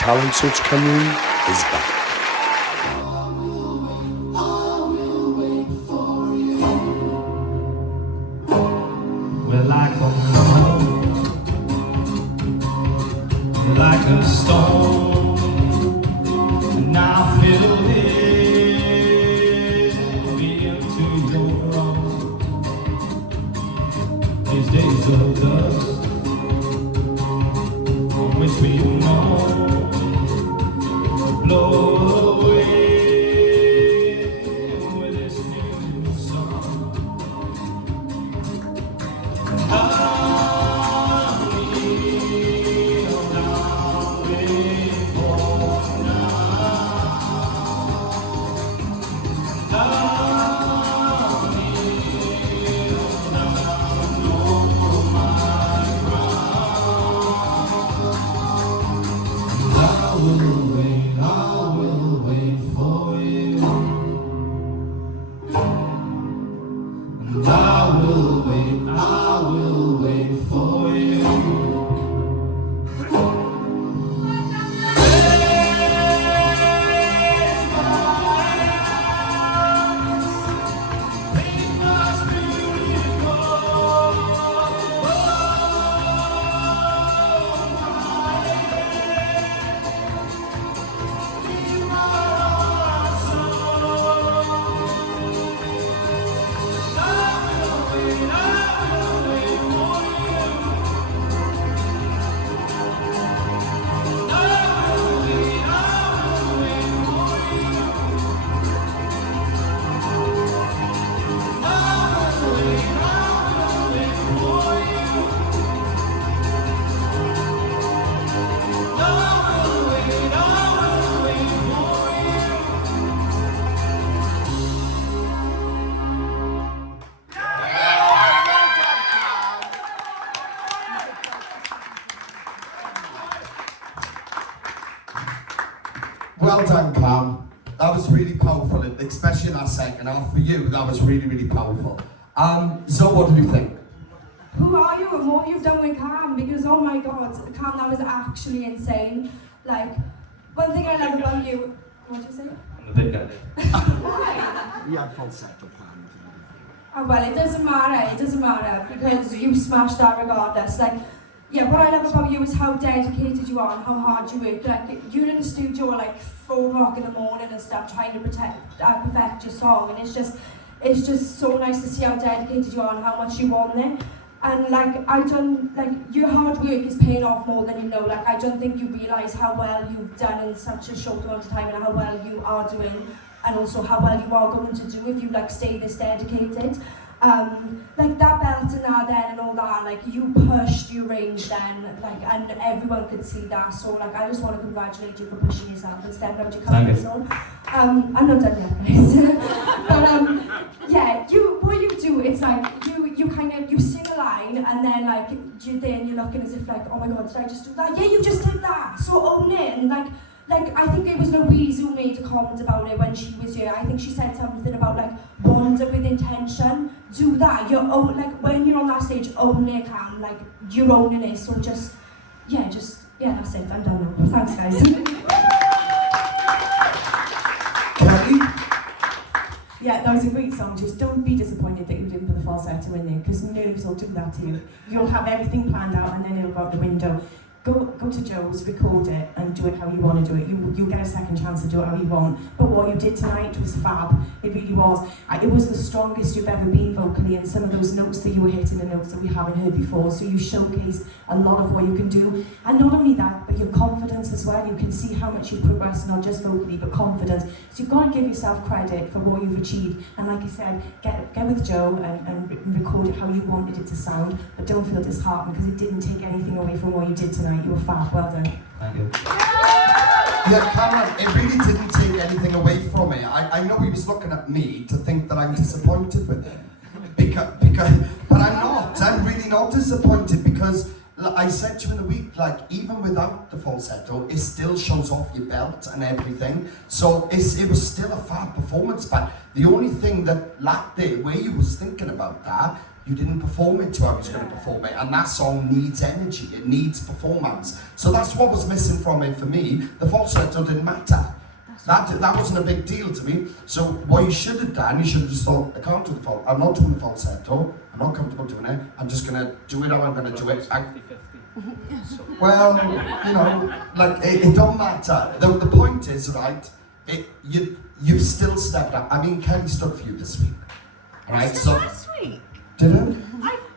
Talent Search Cameroon is back. We're like a road, we're like a stone, and I feel heavy into your arms. These days of dust, on which we know, blow away with this new song. Well done, Cam. That was really powerful, especially in that second half. For you, that was really, really powerful. Zoe, what did you think? Who are you and what you've done with Cam? Because oh my god, Cam, that was actually insane. Like, one thing I love about you, what did you say? I'm a bit gutted. Why? You had falsetto, Cam. Oh, well, it doesn't matter because you smashed that regardless. Like, yeah, what I love about you is how dedicated you are and how hard you work. Like, you're in the studio at like 4 o'clock in the morning and stuff trying to perfect your song, and it's just so nice to see how dedicated you are and how much you want it. And like, your hard work is paying off more than you know. Like, I don't think you realise how well you've done in such a short amount of time and how well you are doing, and also how well you are going to do if you like stay this dedicated. Like that belt and that then and all that, like you pushed your range then, like, and everyone could see that. So like, I just want to congratulate you for pushing yourself and stepping out your comfort zone. I'm not done yet, guys. But yeah, what you do, it's like you sing a line and then like you're looking as if like, oh my god, did I just do that? Yeah, you just did that. So own it. And like I think it was Louise who made a comment about it when she was here. I think she said something about like wander with intention. Do that. Like when you're on that stage, own it, Cam. Like you're owning it. So yeah, that's it. I'm done now. Thanks, guys. Kelly? Yeah, that was a great song. Just don't be disappointed that you didn't put the falsetto in there, because nerves will do that to you. You'll have everything planned out and then it'll go out the window. Go to Joe's, record it and do it how you want to do it. You'll get a second chance to do it how you want. But what you did tonight was fab. It really was. It was the strongest you've ever been vocally, and some of those notes that you were hitting, the notes that we haven't heard before. So you showcased a lot of what you can do. And not only that, but your confidence as well. You can see how much you've progressed, not just vocally, but confidence. So you've got to give yourself credit for what you've achieved. And like I said, get with Joe and record it how you wanted it to sound. But don't feel disheartened, because it didn't take anything away from what you did tonight. You were fab. Well done. Thank you. Yeah, Cameron, it really didn't take anything away from it. I know he was looking at me to think that I'm disappointed with him. But I'm not. I'm really not disappointed, because I said to you in the week, like, even without the falsetto, it still shows off your belt and everything. So it was still a fab performance, but the only thing that lacked there, where you was thinking about that, you didn't perform it to how you was going to perform it. And that song needs energy, it needs performance. So that's what was missing from it for me. The falsetto didn't matter. That wasn't a big deal to me. So what you should have done, you should have just thought, I can't do the falsetto, I'm not doing the falsetto, I'm not comfortable doing it, I'm just going to do it how I'm going to do it. Well, you know, like, it don't matter. The point is, right, you've still stepped up. I mean, Kelly stood for you this week, right? So last week. Did it?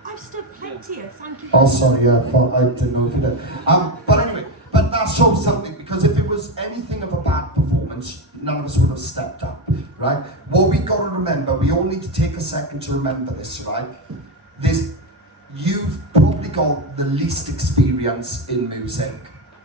I've stood plenty of, thank you. Oh, sorry, I didn't know if you did. But anyway, but that shows something, because if it was anything of a bad performance, none of us would have stepped up, right? What we got to remember, we all need to take a second to remember this, right? You've probably got the least experience in music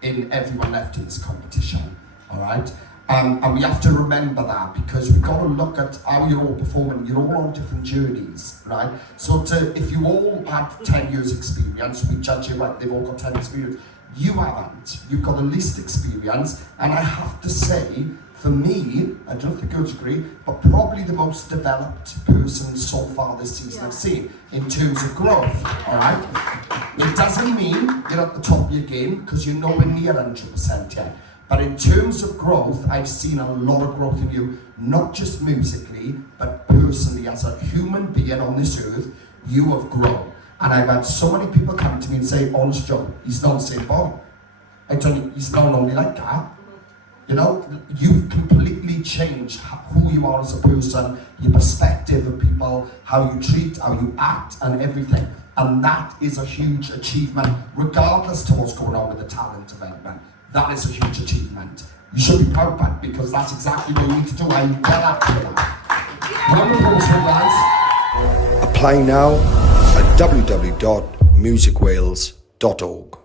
in everyone left in this competition, all right? And we have to remember that, because we've got to look at how you're all performing. You're all on different journeys, right? So if you all had 10 years experience, we judge you like they've all got 10 experience. You haven't. You've got the least experience, and I have to say, for me, I don't know if the girls agree, but probably the most developed person so far this season I've seen in terms of growth, all right? It doesn't mean you're at the top of your game, because you're nowhere near 100% yet. But in terms of growth, I've seen a lot of growth in you, not just musically, but personally, as a human being on this earth, you have grown. And I've had so many people come to me and say, honest Joe, he's not the same boy. I tell you, he's not only like that. You know, you've completely changed who you are as a person, your perspective of people, how you treat, how you act, and everything. And that is a huge achievement, regardless to what's going on with the talent development. That is a huge achievement. You should be proud of that, because that's exactly what you need to do. I'm well up to that. Round of applause, guys. Apply now at www.musicwales.org.